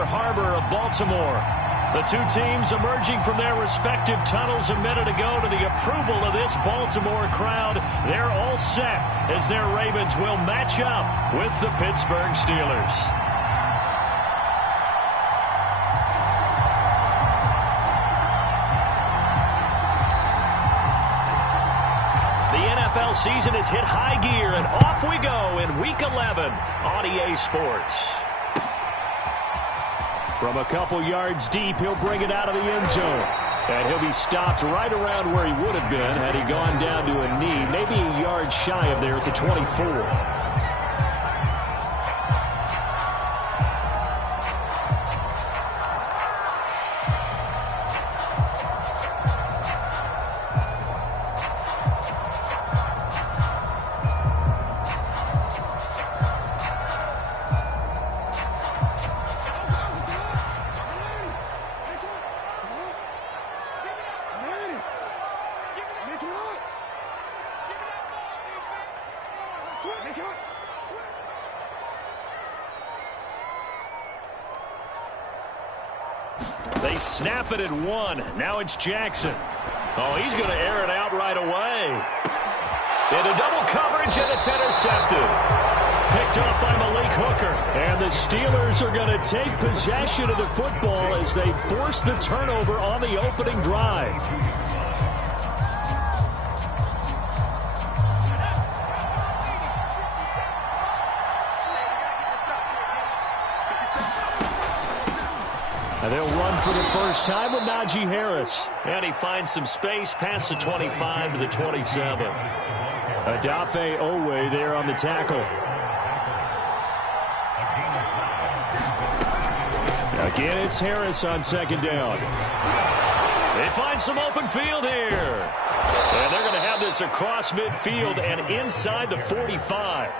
Inner Harbor of Baltimore. The two teams emerging from their respective tunnels a minute ago to the approval of this Baltimore crowd. They're all set as their Ravens will match up with the Pittsburgh Steelers. NFL season has hit high gear, and off we go in Week 11 on EA Sports. From a couple yards deep, he'll bring it out of the end zone. And he'll be stopped right around where he would have been had he gone down to a knee, maybe a yard shy of there at the 24. They snap it at one. Now it's Jackson. Oh, he's going to air it out right away. Into double coverage, and it's intercepted. Picked up by Malik Hooker. And the Steelers are going to take possession of the football as they force the turnover on the opening drive. And they'll run for the first time with Najee Harris. And he finds some space past the 25 to the 27. Odafe Oweh there on the tackle. Again, it's Harris on second down. They find some open field here. And they're going to have this across midfield and inside the 45.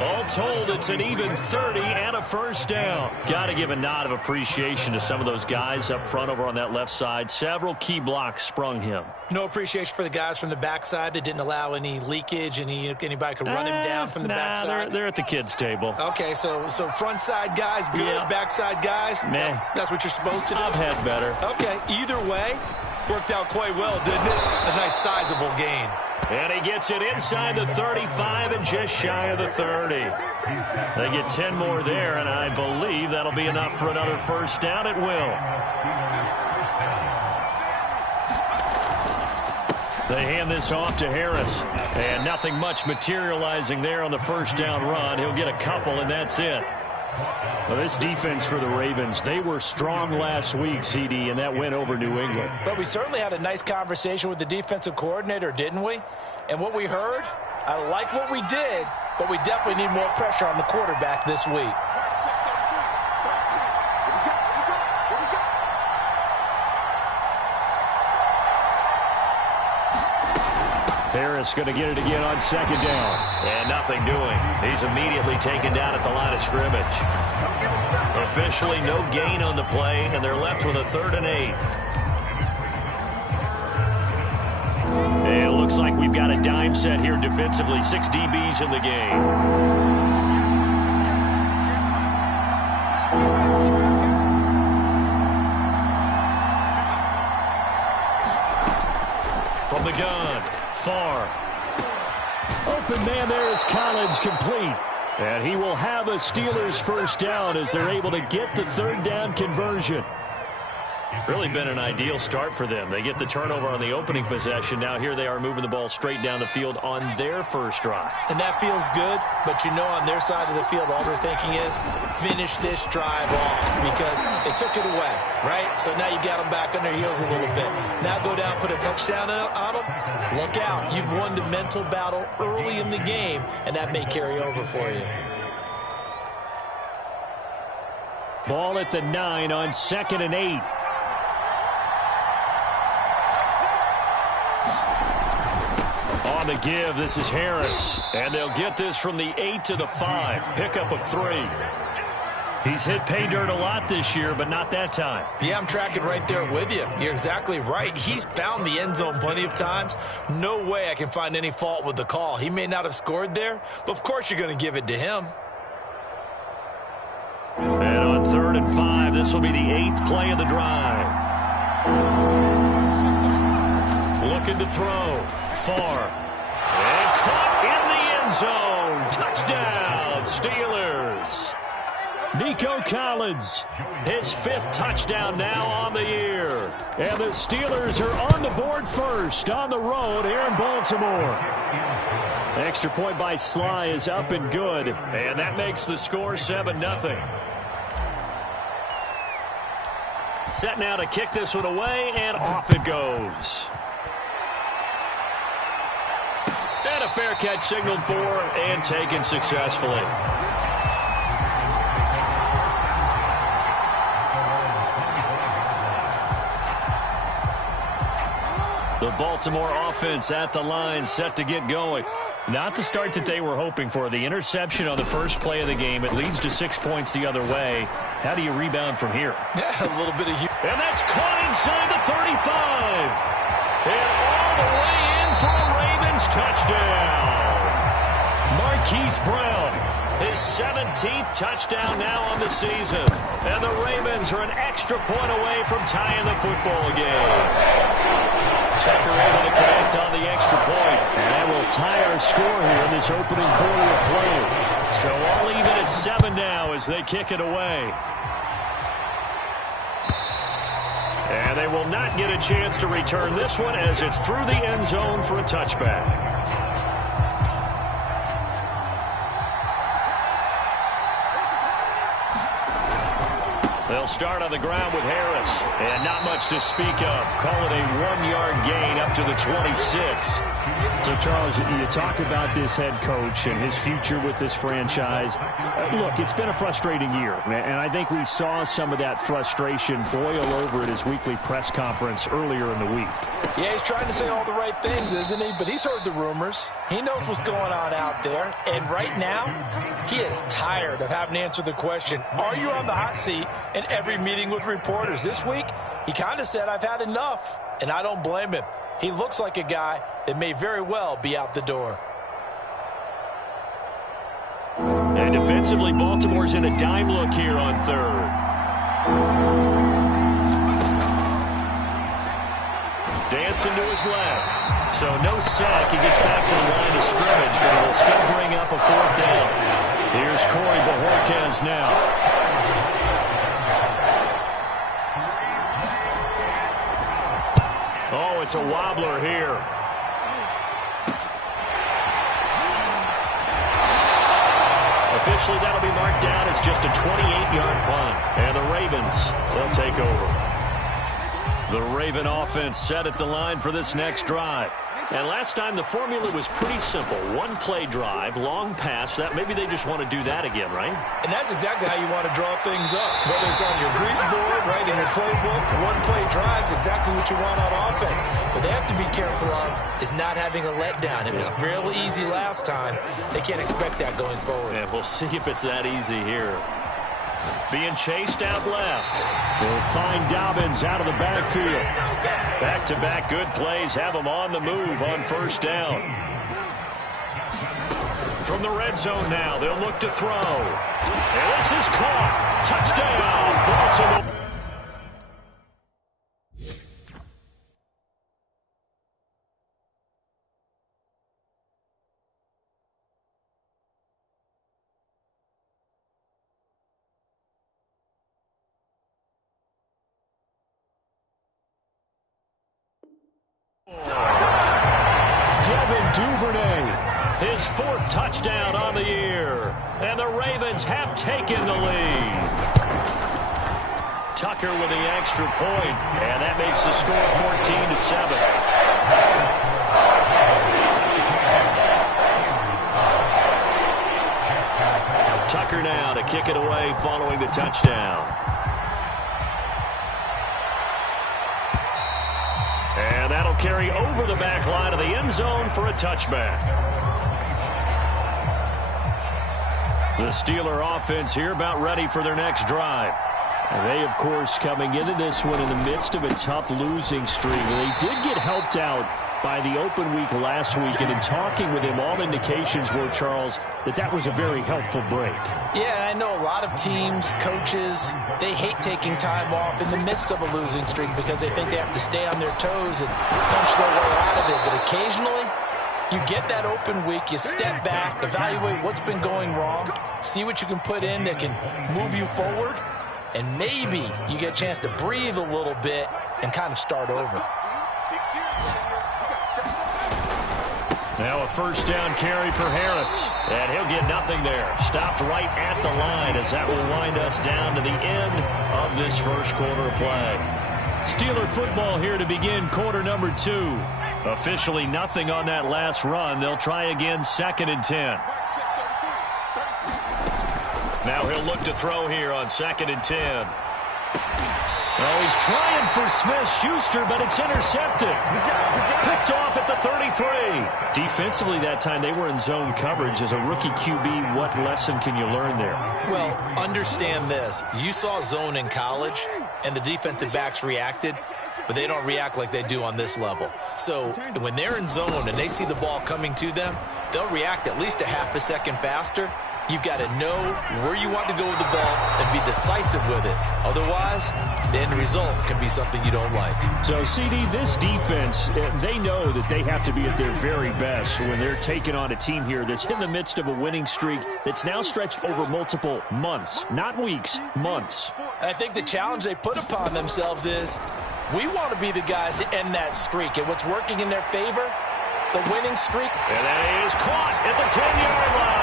All told, it's an even 30 and a first down. Got to give a nod of appreciation to some of those guys up front over on that left side. Several key blocks sprung him. No appreciation for the guys from the backside that didn't allow any leakage. Anybody could run him down from the backside. They're at the kids' table. Okay, so front side guys good, yeah. Backside guys, meh. That's what you're supposed to do. I've had better. Okay, either way, worked out quite well, didn't it? A nice sizable gain. And he gets it inside the 35 and just shy of the 30. They get 10 more there, and I believe that'll be enough for another first down. It will. They hand this off to Harris. And nothing much materializing there on the first down run. He'll get a couple, and that's it. Well, this defense for the Ravens, they were strong last week, CD, and that went over New England. But we certainly had a nice conversation with the defensive coordinator, didn't we? And what we heard, I like what we did, but we definitely need more pressure on the quarterback this week. Harris going to get it again on second down. And nothing doing. He's immediately taken down at the line of scrimmage. Officially no gain on the play, and they're left with a 3rd and 8. And it looks like we've got a dime set here defensively. 6 DBs in the game. From the gun. Far. Open man there is Collins, complete. And he will have a Steelers first down as they're able to get the 3rd down conversion. Really been an ideal start for them. They get the turnover on the opening possession. Now here they are moving the ball straight down the field on their first drive. And that feels good, but you know on their side of the field all they're thinking is finish this drive off because they took it away, right? So now you got them back on their heels a little bit. Now go down, put a touchdown on them. Look out. You've won the mental battle early in the game, and that may carry over for you. Ball at the 9 on 2nd and 8. On the give, this is Harris. And they'll get this from the 8 to the 5. Pickup of 3. He's hit pay dirt a lot this year, but not that time. Yeah, I'm tracking right there with you. You're exactly right. He's found the end zone plenty of times. No way I can find any fault with the call. He may not have scored there, but of course you're going to give it to him. And on On 3rd and 5, this will be the 8th play of the drive. Looking to throw. Far. And caught in the end zone. Touchdown, Steelers. Nico Collins, his 5th touchdown now on the year. And the Steelers are on the board first on the road here in Baltimore. Extra point by Sly is up and good. And that makes the score 7-0. Set now to kick this one away, and off it goes. And a fair catch signaled for and taken successfully. The Baltimore offense at the line, set to get going. Not the start that they were hoping for. The interception on the first play of the game. It leads to 6 points the other way. How do you rebound from here? Yeah, a little bit of... And that's caught inside the 35. And all the way in for a Ravens touchdown. Marquise Brown, his 17th touchdown now on the season. And the Ravens are an extra point away from tying the football game. Tucker able to connect on the extra point. And that will tie our score here in this opening quarter of play. So all even at 7 now as they kick it away. And they will not get a chance to return this one as it's through the end zone for a touchback. They'll start on the ground with Harris. And not much to speak of. Call it a 1-yard gain up to the 26. So, Charles, you talk about this head coach and his future with this franchise. Look, it's been a frustrating year, and I think we saw some of that frustration boil over at his weekly press conference earlier in the week. Yeah, he's trying to say all the right things, isn't he? But he's heard the rumors. He knows what's going on out there. And right now, he is tired of having to answer the question, are you on the hot seat in every meeting with reporters? This week, he kind of said, I've had enough. And I don't blame him. He looks like a guy that may very well be out the door. And defensively, Baltimore's in a dime look here on 3rd. Dancing to his left. So no sack. He gets back to the line of scrimmage, but it'll still bring up a 4th down. Here's Corey Bojorquez now. Oh, it's a wobbler here. Officially, that'll be marked down as just a 28-yard punt. And the Ravens, they'll take over. The Raven offense set at the line for this next drive. And last time, the formula was pretty simple. 1-play drive, long pass. That maybe they just want to do that again, right? And that's exactly how you want to draw things up. Whether it's on your grease board, right, in your playbook, 1-play drive's exactly what you want on offense. What they have to be careful of is not having a letdown. It was real easy last time. They can't expect that going forward. And we'll see if it's that easy here. Being chased out left. They'll find Dobbins out of the backfield. Back-to-back good plays have them on the move on 1st down. From the red zone now, they'll look to throw. And this is caught. Touchdown, Baltimore. Devin Duvernay, his 4th touchdown on the year. And the Ravens have taken the lead. Tucker with the extra point, and that makes the score 14-7. Tucker now to kick it away following the touchdown. And that'll carry over the back line of the end zone for a touchback. The Steeler offense here about ready for their next drive. And they, of course, coming into this one in the midst of a tough losing streak. They did get helped out by the open week last week, and in talking with him, all indications were, Charles, that was a very helpful break. Yeah, and I know a lot of teams, coaches, they hate taking time off in the midst of a losing streak because they think they have to stay on their toes and punch their way out of it. But occasionally, you get that open week, you step back, evaluate what's been going wrong, see what you can put in that can move you forward, and maybe you get a chance to breathe a little bit and kind of start over. Now a first down carry for Harris, and he'll get nothing there. Stopped right at the line as that will wind us down to the end of this first quarter of play. Steeler football here to begin quarter number 2. Officially nothing on that last run. They'll try again, 2nd and 10. Now he'll look to throw here on 2nd and 10. Oh, he's trying for Smith-Schuster, but it's intercepted. Picked off at the 33. Defensively that time, they were in zone coverage. As a rookie QB, what lesson can you learn there? Well, understand this. You saw zone in college, and the defensive backs reacted, but they don't react like they do on this level. So when they're in zone and they see the ball coming to them, they'll react at least a half a second faster. You've got to know where you want to go with the ball and be decisive with it. Otherwise, the end result can be something you don't like. So, CD, this defense, they know that they have to be at their very best when they're taking on a team here that's in the midst of a winning streak that's now stretched over multiple months, not weeks, months. I think the challenge they put upon themselves is we want to be the guys to end that streak. And what's working in their favor, the winning streak. And that is caught at the 10-yard line.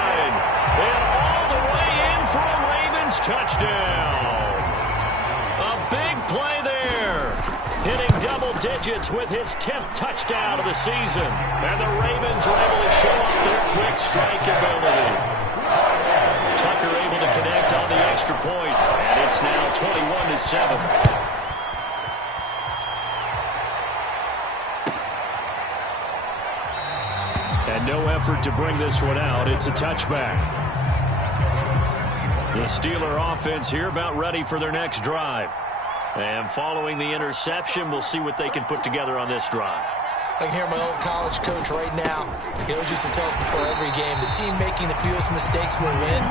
And all the way in for a Ravens touchdown. A big play there. Hitting double digits with his 10th touchdown of the season. And the Ravens are able to show off their quick strike ability. Tucker able to connect on the extra point. And it's now 21-7. And no effort to bring this one out. It's a touchback. The Steeler offense here about ready for their next drive. And following the interception, we'll see what they can put together on this drive. I can hear my old college coach right now. He always used to tell us before every game, the team making the fewest mistakes will win.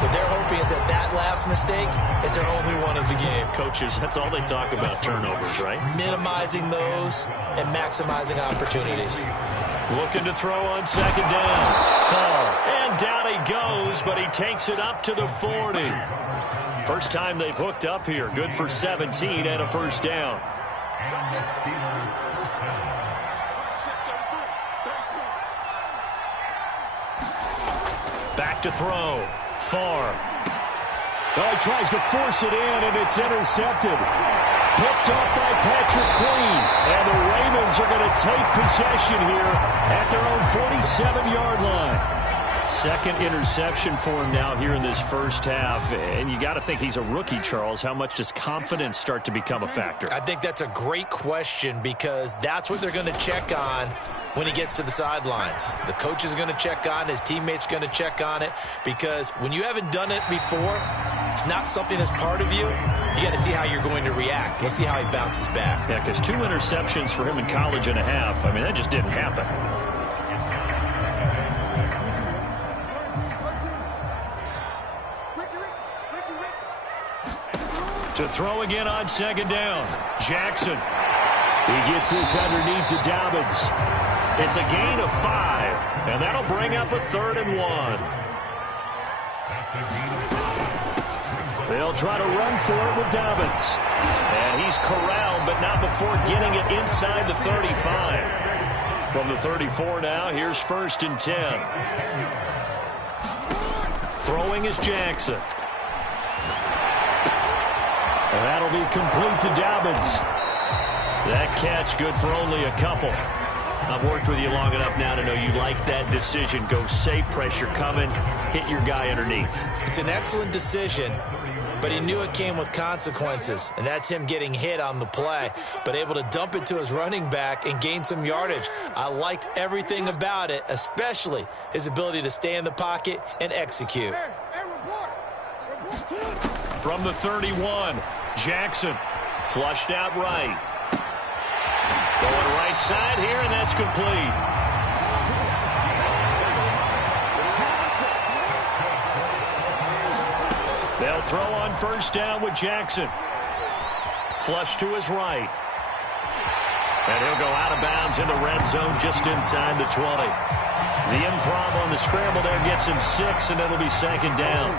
What they're hoping is that that last mistake is their only one of the game. Coaches, that's all they talk about, turnovers, right? Minimizing those and maximizing opportunities. Looking to throw on 2nd down. Far. And down he goes, but he takes it up to the 40. First time they've hooked up here. Good for 17 and a first down. Back to throw. Far. Oh, he tries to force it in, and it's intercepted. Picked off by Patrick Queen. And the Ravens are going to take possession here at their own 47-yard line. Second interception for him now here in this first half. And you got to think he's a rookie, Charles. How much does confidence start to become a factor? I think that's a great question because that's what they're going to check on when he gets to the sidelines. The coach is going to check on it. His teammates are going to check on it because when you haven't done it before, it's not something that's part of you. You got to see how you're going to react. Let's see how he bounces back. Yeah, because 2 interceptions for him in college and a half. I mean, that just didn't happen. To throw again on 2nd down. Jackson. He gets this underneath to Dobbins. It's a gain of 5, and that'll bring up a 3rd and 1. They'll try to run for it with Dobbins. And he's corralled, but not before getting it inside the 35. From the 34 now, here's 1st and 10. Throwing is Jackson. And that'll be complete to Dobbins. That catch good for only a couple. I've worked with you long enough now to know you like that decision. Go safe, pressure coming, hit your guy underneath. It's an excellent decision, but he knew it came with consequences, and that's him getting hit on the play, but able to dump it to his running back and gain some yardage. I liked everything about it, especially his ability to stay in the pocket and execute. From the 31, Jackson flushed out right. Going right side here, and that's complete. They'll throw on first down with Jackson. Flush to his right. And he'll go out of bounds in the red zone just inside the 20. The improv on the scramble there gets him 6, and it'll be second down.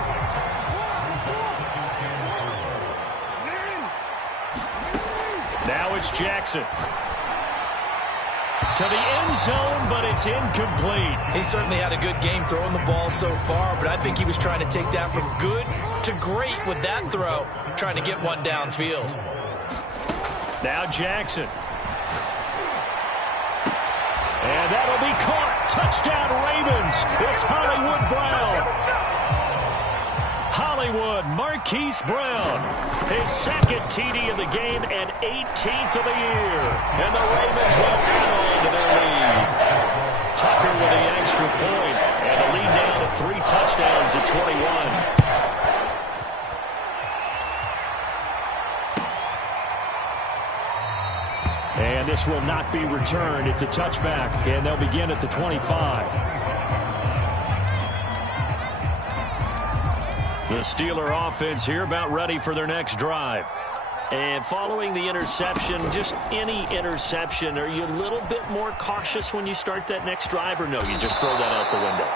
Now it's Jackson. To the end zone, but it's incomplete. He certainly had a good game throwing the ball so far, but I think he was trying to take that from good to great with that throw, trying to get one downfield. Now Jackson. And that'll be caught. Touchdown, Ravens. It's Hollywood Brown. Hollywood Marquise Brown. His second TD of the game and 18th of the year. And the Ravens will add on to their lead. Tucker with the extra point. And the lead now to 3 touchdowns at 21. And this will not be returned. It's a touchback, and they'll begin at the 25. The Steeler offense here about ready for their next drive. And following the interception, just any interception, are you a little bit more cautious when you start that next drive, or no, you just throw that out the window?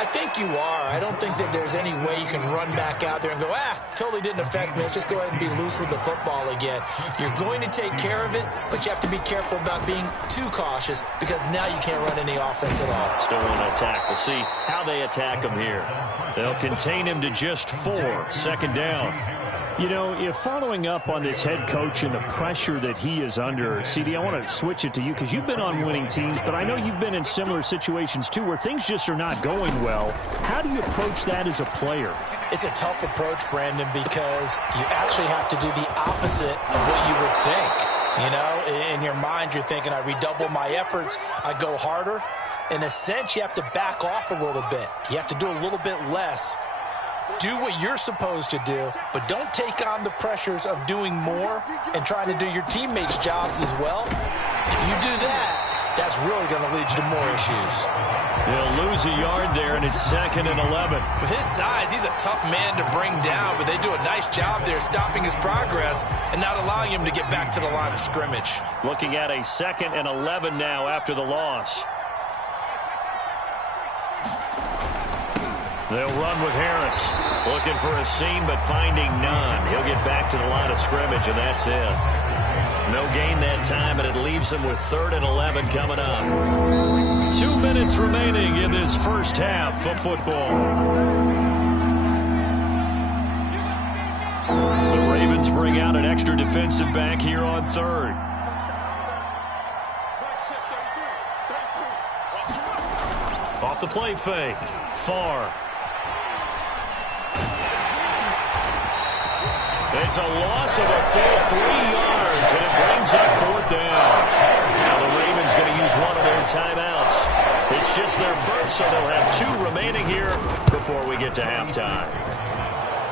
I think you are. I don't think that there's any way you can run back out there and go, totally didn't affect me. Let's just go ahead and be loose with the football again. You're going to take care of it, but you have to be careful about being too cautious because now you can't run any offense at all. Still want to attack. We'll see how they attack him here. They'll contain him to just 4. Second down. You know, following up on this head coach and the pressure that he is under, CD, I want to switch it to you because you've been on winning teams, but I know you've been in similar situations too where things just are not going well. How do you approach that as a player? It's a tough approach, Brandon, because you actually have to do the opposite of what you would think. You know, in your mind, you're thinking, I redouble my efforts, I go harder. In a sense, you have to back off a little bit. You have to do a little bit less. Do what you're supposed to do, but don't take on the pressures of doing more and trying to do your teammates' jobs as well. If you do that, that's really going to lead you to more issues. They'll lose a yard there, and it's 2nd and 11. With his size, he's a tough man to bring down, but they do a nice job there stopping his progress and not allowing him to get back to the line of scrimmage. Looking at a 2nd and 11 now after the loss. They'll run with Harris. Looking for a seam, but finding none. He'll get back to the line of scrimmage, and that's it. No gain that time, and it leaves them with 3rd and 11 coming up. 2 minutes remaining in this first half of football. The Ravens bring out an extra defensive back here on 3rd. Off the play fake. Farr. It's a loss of a full 3 yards, and it brings up 4th down. Now the Ravens going to use one of their timeouts. It's just their first, so they'll have 2 remaining here before we get to halftime.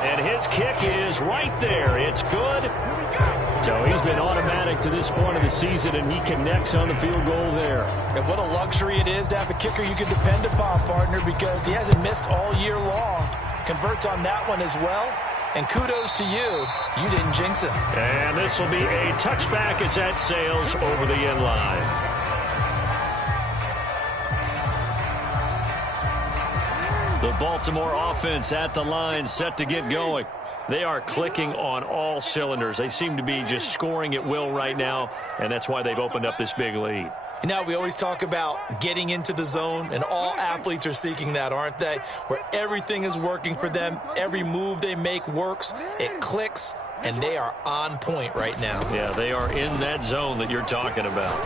And his kick is right there. It's good. So he's been automatic to this point of the season, and he connects on the field goal there. And what a luxury it is to have a kicker you can depend upon, partner, because he hasn't missed all year long. Converts on that one as well. And kudos to you. You didn't jinx him. And this will be a touchback as that sails over the end line. The Baltimore offense at the line, set to get going. They are clicking on all cylinders. They seem to be just scoring at will right now, and that's why they've opened up this big lead. You know, we always talk about getting into the zone, and all athletes are seeking that, aren't they? Where everything is working for them, every move they make works, it clicks, and they are on point right now. Yeah, they are in that zone that you're talking about.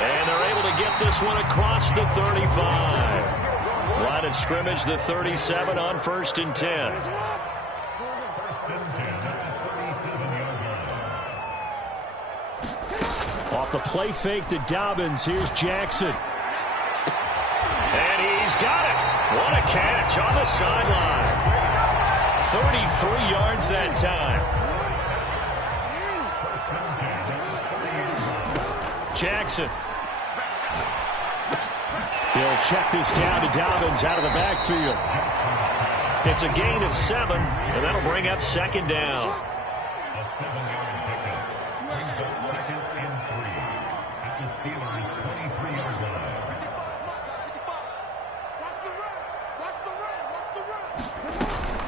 And they're able to get this one across the 35. Line of scrimmage, the 37 on 1st and 10. Off the play fake to Dobbins. Here's Jackson. And he's got it. What a catch on the sideline. 33 yards that time. Jackson. He'll check this down to Dobbins out of the backfield. It's a gain of 7, and that'll bring up second down. A 7-yard pickup. Brings up 2nd and 3 at the Steelers' 23-yard line.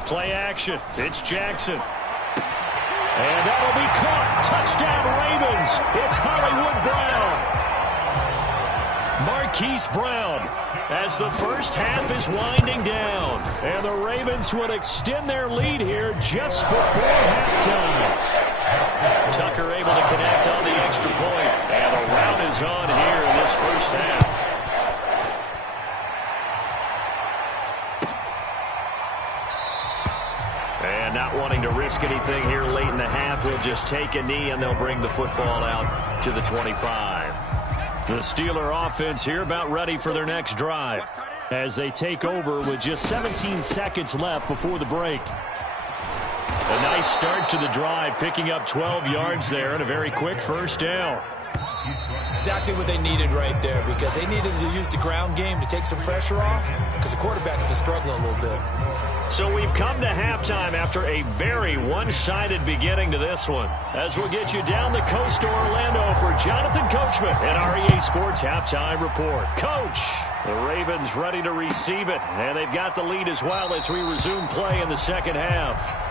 Play action. It's Jackson. And that'll be caught. Touchdown, Ravens. It's Hollywood Brown. Marquise Brown, as the first half is winding down. And the Ravens would extend their lead here just before halftime. Tucker able to connect on the extra point. And the rout is on here in this first half. And not wanting to risk anything here late in the half, he'll just take a knee and they'll bring the football out to the 25. The Steeler offense here about ready for their next drive as they take over with just 17 seconds left before the break. A nice start to the drive, picking up 12 yards there and a very quick first down. Exactly what they needed right there, because they needed to use the ground game to take some pressure off, because the quarterback's been struggling a little bit. So we've come to halftime after a very one-sided beginning to this one. As we'll get you down the coast to Orlando for Jonathan Coachman and our EA Sports Halftime Report. Coach, the Ravens ready to receive it, and they've got the lead as well as we resume play in the second half.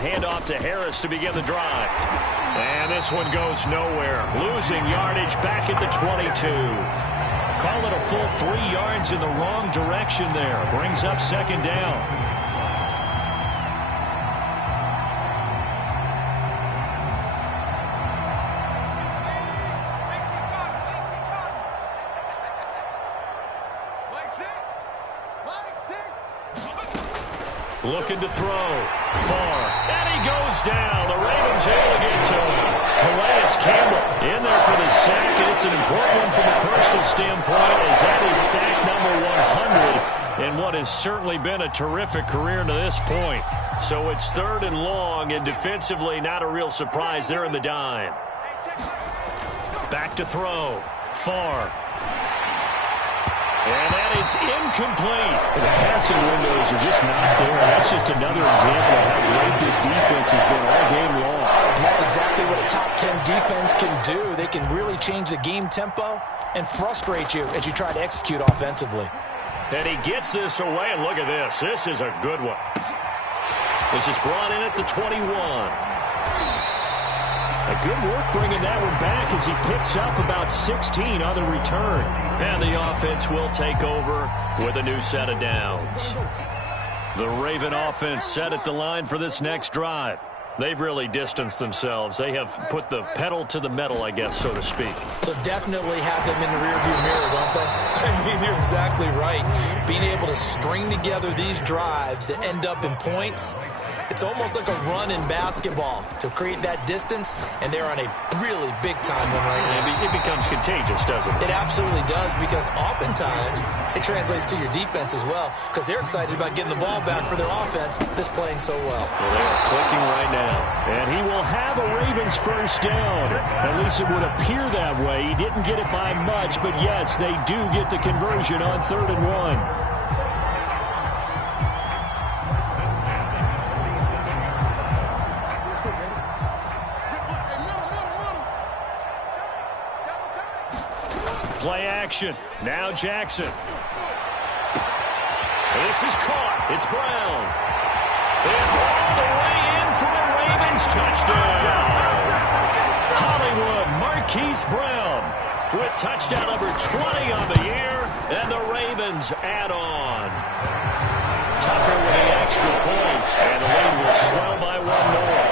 Handoff to Harris to begin the drive. And this one goes nowhere. Losing yardage back at the 22. Call it a full 3 yards in the wrong direction there. Brings up second down. Looking to throw. Far. And he goes down. The Ravens able to get to him. Calais Campbell in there for the sack, and it's an important one from a personal standpoint, as that is sack number 100 in what has certainly been a terrific career to this point. So it's 3rd and long, and defensively not a real surprise there in the dime. Back to throw. Far. And that is incomplete. The passing windows are just not there. That's just another example of how great this defense has been all game long. And that's exactly what a top 10 defense can do. They can really change the game tempo and frustrate you as you try to execute offensively. And he gets this away, and look at this. This is a good one. This is brought in at the 21. A good work bringing that one back as he picks up about 16 on the return. And the offense will take over with a new set of downs. The Raven offense set at the line for this next drive. They've really distanced themselves. They have put the pedal to the metal, I guess, so to speak. So definitely have them in the rearview mirror, don't they? I mean, you're exactly right. Being able to string together these drives that end up in points, it's almost like a run in basketball to create that distance, and they're on a really big-time one right now. It becomes contagious, doesn't it? It absolutely does, because oftentimes it translates to your defense as well, because they're excited about getting the ball back for their offense that's playing so well. Well, they are clicking right now. And he will have a Ravens first down. At least it would appear that way. He didn't get it by much, but yes, they do get the conversion on 3rd and 1. Play action. Now Jackson. This is caught. It's Brown. And all the way in for a Ravens touchdown. Hollywood Marquise Brown with touchdown number 20 on the year, and the Ravens add on. Tucker with the extra point, and the lead will swell by 1 more.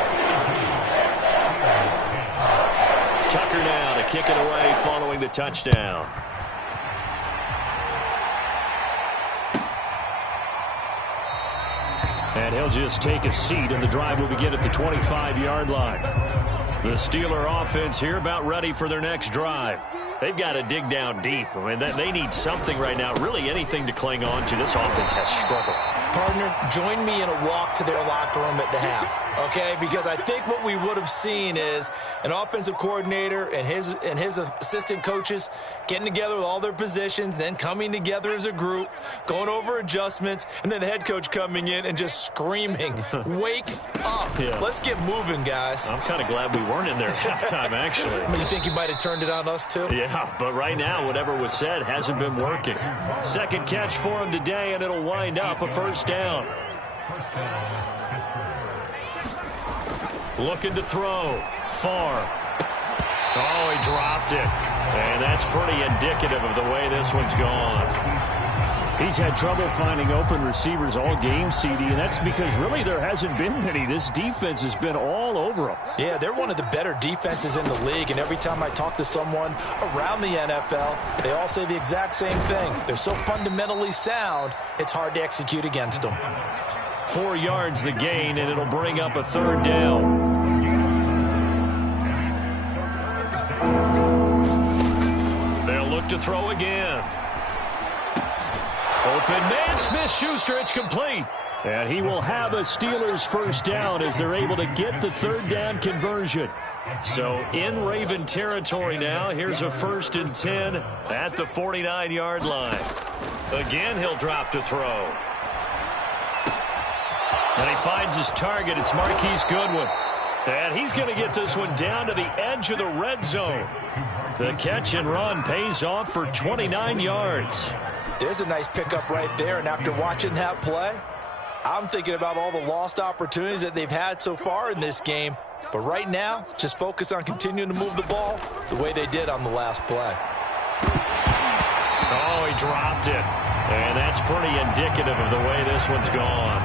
Tucker now to kick it away following the touchdown. And he'll just take a seat, and the drive will begin at the 25-yard line. The Steeler offense here about ready for their next drive. They've got to dig down deep. I mean, they need something right now, really anything to cling on to. This offense has struggled. Partner, join me in a walk to their locker room at the half, okay? Because I think what we would have seen is an offensive coordinator and his assistant coaches getting together with all their positions, then coming together as a group, going over adjustments, and then the head coach coming in and just screaming, wake up. Yeah. Let's get moving, guys. I'm kind of glad we weren't in there at halftime, actually. I mean, you think he might have turned it on us, too? Yeah, but right now, whatever was said hasn't been working. Second catch for him today, and it'll wind up a first down. Looking to throw. Far. Oh, he dropped it. And that's pretty indicative of the way this one's gone. He's had trouble finding open receivers all game, CD, and that's because really there hasn't been many. This defense has been all over him. Yeah, they're one of the better defenses in the league, and every time I talk to someone around the NFL, they all say the exact same thing. They're so fundamentally sound, it's hard to execute against them. 4 yards the gain, and it'll bring up a third down. They'll look to throw again. Open man, Smith-Schuster, it's complete. And he will have a Steelers first down as they're able to get the third down conversion. So in Raven territory now, here's a 1st and 10 at the 49-yard line. Again, he'll drop to throw. And he finds his target. It's Marquise Goodwin. And he's going to get this one down to the edge of the red zone. The catch and run pays off for 29 yards. There's a nice pickup right there, and after watching that play, I'm thinking about all the lost opportunities that they've had so far in this game. But right now, just focus on continuing to move the ball the way they did on the last play. Oh, he dropped it. And that's pretty indicative of the way this one's gone.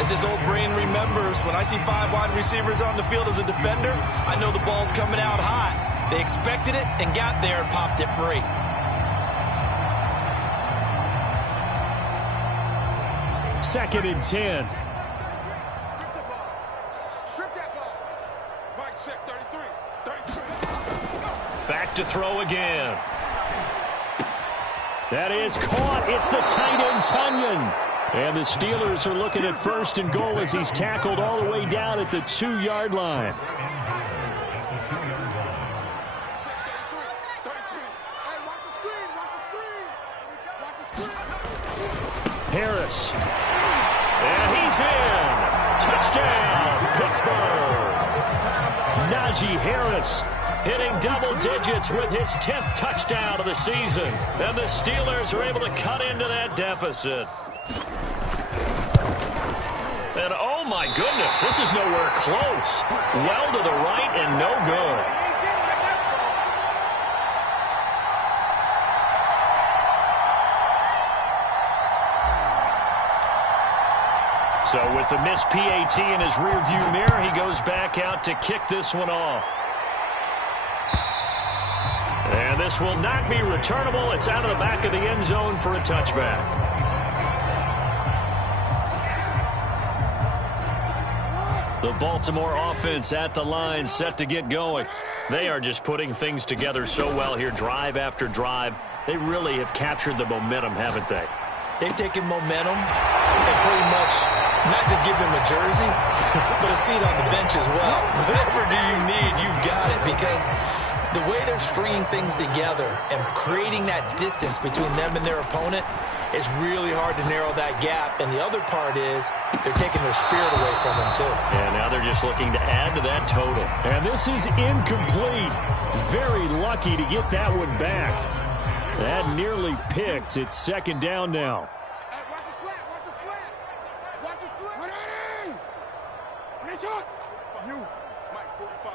As his old brain remembers, when I see 5 wide receivers on the field as a defender, I know the ball's coming out hot. They expected it and got there and popped it free. Second and 10. Strip that ball. Mike, check 33. Back to throw again. That is caught. It's the tight end, Tunyon. And the Steelers are looking at 1st and goal as he's tackled all the way down at the 2-yard line. Harris. And he's in. Touchdown, Pittsburgh. Najee Harris hitting double digits with his 10th touchdown of the season. And the Steelers are able to cut into that deficit. And oh my goodness, this is nowhere close. Well to the right and no good. So with the missed PAT in his rearview mirror, he goes back out to kick this one off. And this will not be returnable. It's out of the back of the end zone for a touchback. The Baltimore offense at the line, set to get going. They are just putting things together so well here, drive after drive. They really have captured the momentum, haven't they? They've taken momentum and pretty much not just give him a jersey, but a seat on the bench as well. Whatever do you need, you've got it, because the way they're stringing things together and creating that distance between them and their opponent is really hard to narrow that gap. And the other part is they're taking their spirit away from them, too. And now they're just looking to add to that total. And this is incomplete. Very lucky to get that one back. That nearly picked. It's 2nd down now. Hey, watch the slant. Watch the slant. Watch the slant. Ready? Nice shot. You. Mike, 45.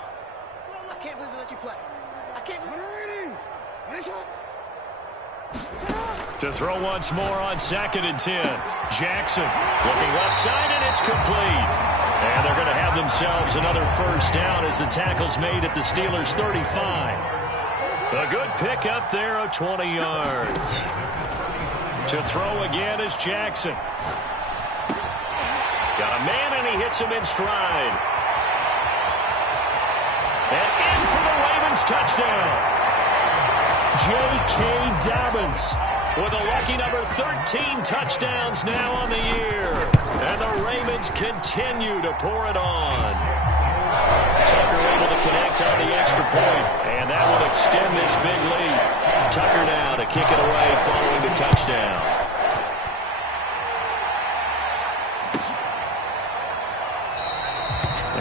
I can't believe they let you play. I can't believe Ready? Nice shot. To throw once more on 2nd and 10. Jackson looking left side, and it's complete. And they're going to have themselves another first down as the tackle's made at the Steelers' 35. A good pick up there of 20 yards. To throw again is Jackson. Got a man, and he hits him in stride. And in for the Ravens touchdown. J.K. Dobbins with a lucky number 13 touchdowns now on the year. And the Ravens continue to pour it on. Tucker able to connect on the extra point, and that will extend this big lead. Tucker now to kick it away following the touchdown.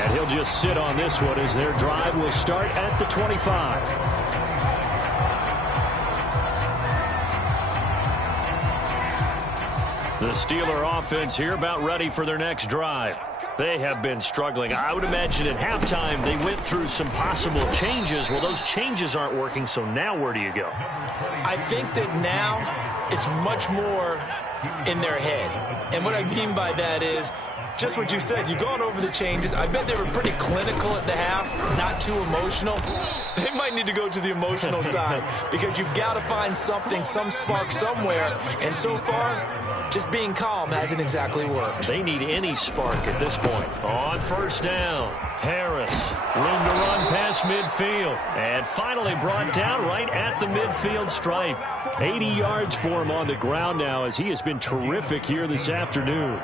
And he'll just sit on this one as their drive will start at the 25. The Steeler offense here about ready for their next drive. They have been struggling. I would imagine at halftime they went through some possible changes. Well, those changes aren't working, so now where do you go? I think that now it's much more in their head. And what I mean by that is just what you said. You've gone over the changes. I bet they were pretty clinical at the half, not too emotional. They might need to go to the emotional side because you've got to find something, some spark somewhere. And so far, just being calm hasn't exactly worked. They need any spark at this point. On first down, Harris, room to run past midfield, and finally brought down right at the midfield stripe. 80 yards for him on the ground now as he has been terrific here this afternoon.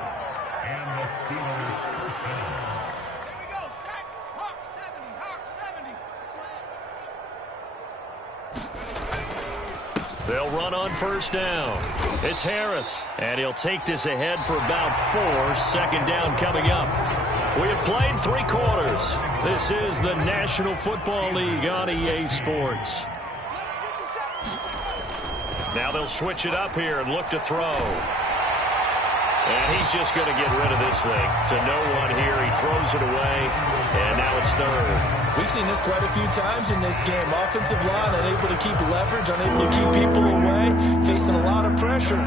They'll run on first down. It's Harris, and he'll take this ahead for about 4. Second down coming up. We have played 3 quarters. This is the National Football League on EA Sports. Now they'll switch it up here and look to throw. And he's just going to get rid of this thing. To no one here. He throws it away, and now it's third. We've seen this quite a few times in this game. Offensive line unable to keep leverage, unable to keep people away, facing a lot of pressure.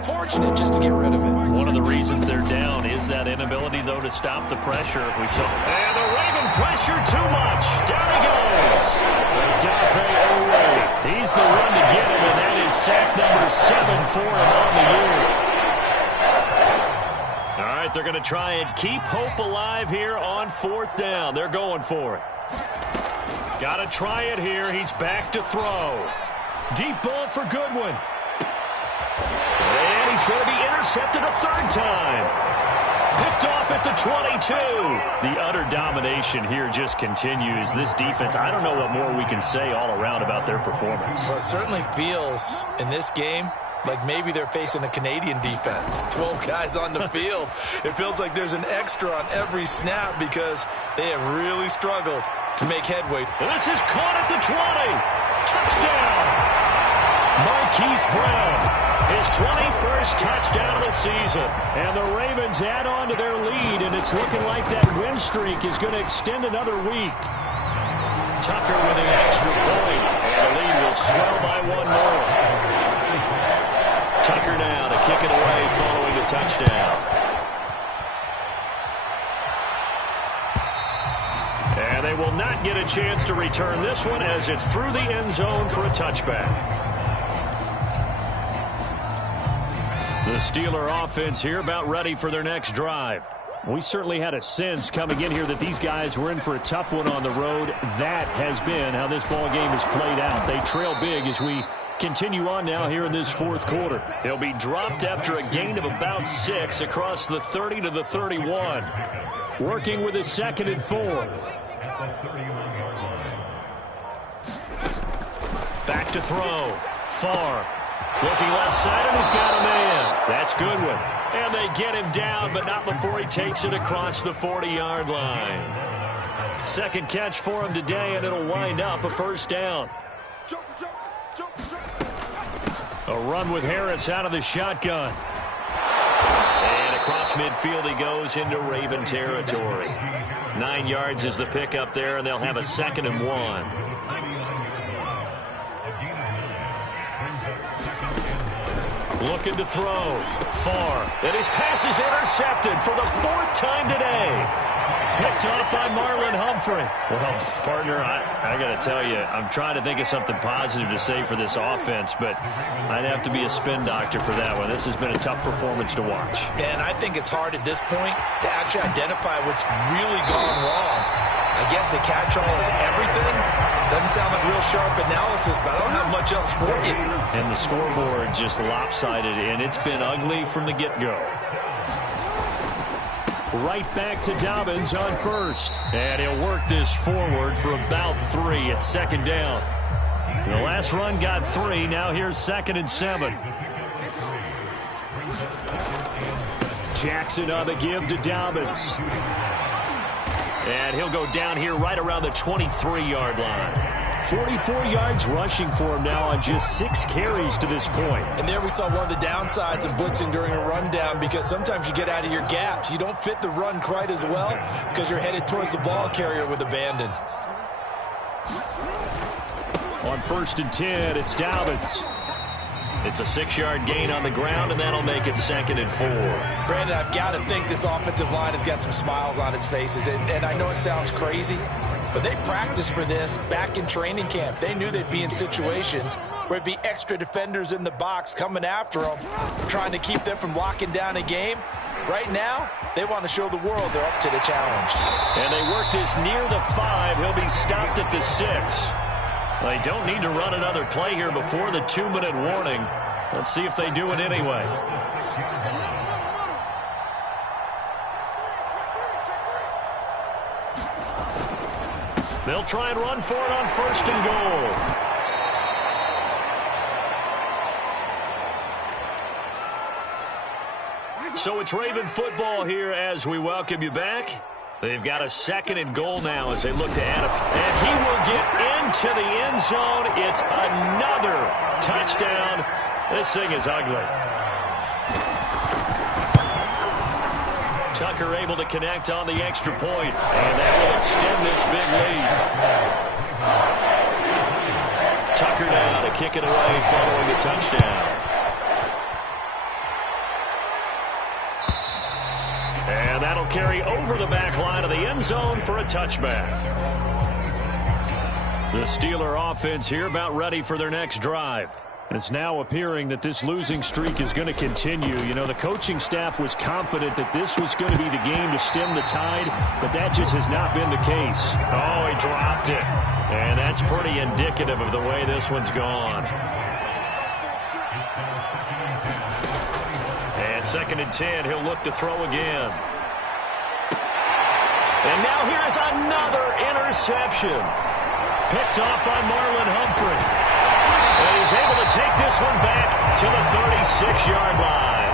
Fortunate just to get rid of it. One of the reasons they're down is that inability, though, to stop the pressure. We saw. And the Raven pressure too much. Down he goes. Odafe Oweh. He's the one to get him, and that is sack number 7 for him on the year. All right, they're going to try and keep hope alive here on 4th down. They're going for it. Got to try it here. He's back to throw. Deep ball for Goodwin. And he's going to be intercepted a 3rd time. Picked off at the 22. The utter domination here just continues. This defense, I don't know what more we can say all around about their performance. Well, it certainly feels in this game like maybe they're facing a Canadian defense. 12 guys on the field. It feels like there's an extra on every snap because they have really struggled to make headway. This is caught at the 20. Touchdown. Marquise Brown. His 21st touchdown of the season. And the Ravens add on to their lead, and it's looking like that win streak is going to extend another week. Tucker with the extra point, and the lead will swell by 1 more. Tucker now to kick it away following the touchdown. And they will not get a chance to return this one as it's through the end zone for a touchback. The Steeler offense here about ready for their next drive. We certainly had a sense coming in here that these guys were in for a tough one on the road. That has been how this ball game has played out. They trail big as we continue on now here in this 4th quarter. He'll be dropped after a gain of about 6 across the 30 to the 31. Working with a 2nd and 4. Back to throw. Far. Looking left side, and he's got a man. That's Goodwin. And they get him down, but not before he takes it across the 40-yard line. 2nd catch for him today, and it'll wind up a 1st down. A run with Harris out of the shotgun. And across midfield he goes into Raven territory. 9 yards is the pickup there, and they'll have a 2nd and 1. Looking to throw. Far. And his pass is intercepted for the 4th time today. Picked off by Marlon Humphrey. Well, partner, I got to tell you, I'm trying to think of something positive to say for this offense, but I'd have to be a spin doctor for that one. This has been a tough performance to watch. And I think it's hard at this point to actually identify what's really gone wrong. I guess the catch-all is everything, Doesn't sound like real sharp analysis, but I don't have much else for you. And the scoreboard just lopsided, and it's been ugly from the get-go. Right back to Dobbins on first. And he'll work this forward for about 3 at second down. The last run got 3. Now here's 2nd and 7. Jackson on the give to Dobbins. And he'll go down here right around the 23-yard line. 44 yards rushing for him now on just 6 carries to this point. And there we saw one of the downsides of blitzing during a rundown, because sometimes you get out of your gaps. You don't fit the run quite as well because you're headed towards the ball carrier with abandon. On 1st and 10, it's Dobbins. It's a 6-yard gain on the ground, and that'll make it 2nd and 4. Brandon, I've got to think this offensive line has got some smiles on its faces. And I know it sounds crazy, but they practiced for this back in training camp. They knew they'd be in situations where it'd be extra defenders in the box coming after them, trying to keep them from locking down a game. Right now, they want to show the world they're up to the challenge. And they work this near the 5. He'll be stopped at the 6. They don't need to run another play here before the 2-minute warning. Let's see if they do it anyway. They'll try and run for it on 1st and goal. So it's Raven football here as we welcome you back. They've got a 2nd and goal now as they look to add and he will get into the end zone. It's another touchdown. This thing is ugly. Tucker able to connect on the extra point, and that will extend this big lead. Tucker now to kick it away following the touchdown. And that'll carry over the back line of the end zone for a touchback. The Steeler offense here about ready for their next drive. It's now appearing that this losing streak is going to continue. You know, the coaching staff was confident that this was going to be the game to stem the tide, but that just has not been the case. Oh, he dropped it. And that's pretty indicative of the way this one's gone. And 2nd and 10, he'll look to throw again. And now here's another interception. Picked off by Marlon Humphrey. And he's able to take this one back to the 36-yard line.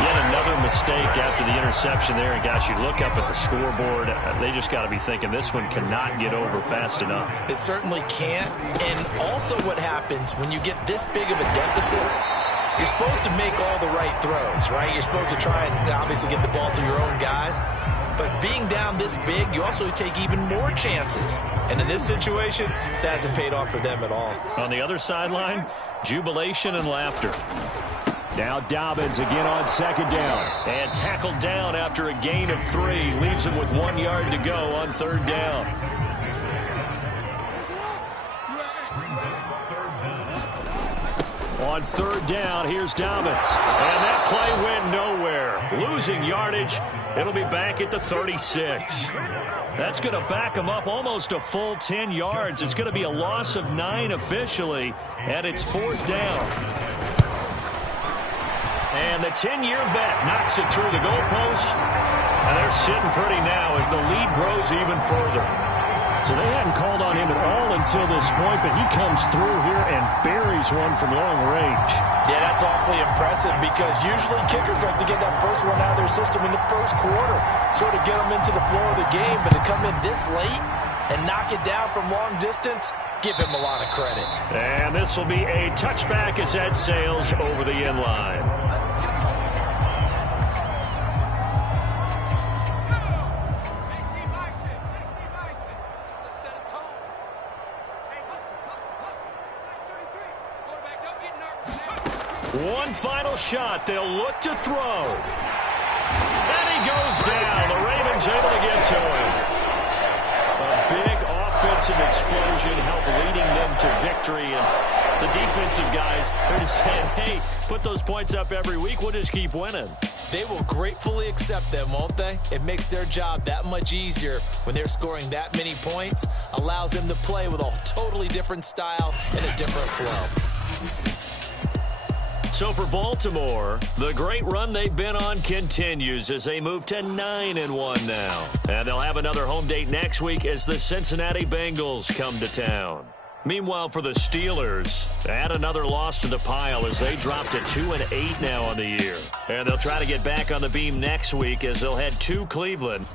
Yet another mistake after the interception there. And, gosh, you look up at the scoreboard. They just got to be thinking this one cannot get over fast enough. It certainly can't. And also what happens when you get this big of a deficit, you're supposed to make all the right throws, right? You're supposed to try and obviously get the ball to your own guys. But being down this big, you also take even more chances. And in this situation, that hasn't paid off for them at all. On the other sideline, jubilation and laughter. Now Dobbins again on 2nd down. And tackled down after a gain of 3. Leaves him with 1 yard to go on 3rd down. On 3rd down, here's Dobbins. And that play went nowhere. Losing yardage. It'll be back at the 36. That's going to back him up almost a full 10 yards. It's going to be a loss of 9 officially, and it's 4th down. And the 10-year vet knocks it through the goalpost. And they're sitting pretty now as the lead grows even further. So they hadn't called on him at all until this point, but he comes through here and buries one from long range. Yeah, that's awfully impressive because usually kickers like to get that first one out of their system in the first quarter, sort of get them into the flow of the game, but to come in this late and knock it down from long distance, give him a lot of credit. And this will be a touchback as that sails over the end line. One final shot. They'll look to throw. And he goes down. The Ravens able to get to him. A big offensive explosion helped leading them to victory. And the defensive guys are just saying, hey, put those points up every week. We'll just keep winning. They will gratefully accept them, won't they? It makes their job that much easier when they're scoring that many points, allows them to play with a totally different style and a different flow. So for Baltimore, the great run they've been on continues as they move to 9-1 now. And they'll have another home date next week as the Cincinnati Bengals come to town. Meanwhile, for the Steelers, add another loss to the pile as they drop to 2-8 now on the year. And they'll try to get back on the beam next week as they'll head to Cleveland